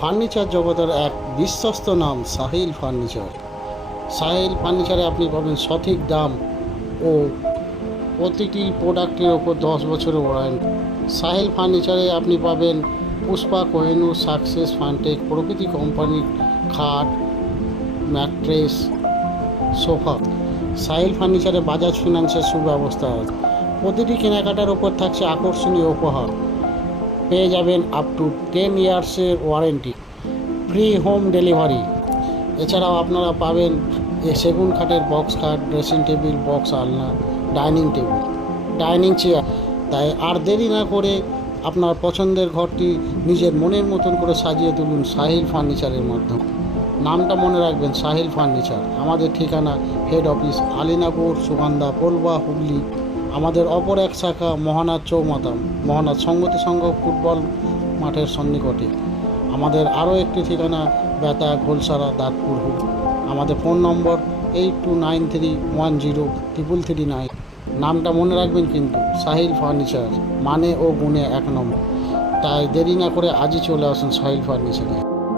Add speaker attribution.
Speaker 1: Furniture জগতের এক বিশ্বস্ত নাম, সাহিল ফার্নিচার। সাহিল ফার্নিচারে আপনি পাবেন সঠিক দাম ও প্রতিটি প্রোডাক্টের ওপর দশ বছরের ওয়ারেন্টি সাহিল ফার্নিচারে আপনি পাবেন পুষ্পা কোহেনু সাকসেস ফান্টেক, প্রকৃতি কোম্পানির খাট, ম্যাট্রেস, সোফা। সাহিল ফার্নিচারে বাজাজ ফিনান্সের সুব্যবস্থা আছে। প্রতিটি কেনাকাটার ওপর থাকছে আকর্ষণীয় উপহার। পেয়ে যাবেন আপ টু টেন ইয়ার্সের ওয়ারেন্টি ফ্রি হোম ডেলিভারি এছাড়াও আপনারা পাবেন সেগুন খাটের বক্স খাট ড্রেসিং টেবিল বক্স আলনা ডাইনিং টেবিল ডাইনিং চেয়ার তাই আর দেরি না করে আপনার পছন্দের ঘরটি নিজের মনের মতন করে সাজিয়ে তুলুন সাহিল ফার্নিচারের মাধ্যমে। নামটা মনে রাখবেন, সাহিল ফার্নিচার। আমাদের ঠিকানা হেড অফিস আলিনাপুর, সুগন্ধা পোলবা হুগলি। আমাদের অপর এক শাখা মহানাথ চৌমাতাম মহানাথ সঙ্গতি সংঘ ফুটবল মাঠের সন্নিকটে। আমাদের আরও একটি ঠিকানা, বেতা ঘোলসারা দাঁতপুর হুগলি। আমাদের phone number eight two nine three one zero triple three nine নামটা মনে রাখবেন কিন্তু, সাহিল ফার্নিচার মানে ও গুণে এক নম্বর। তাই দেরি না করে আজই চলে আসুন সাহিল ফার্নিচারে।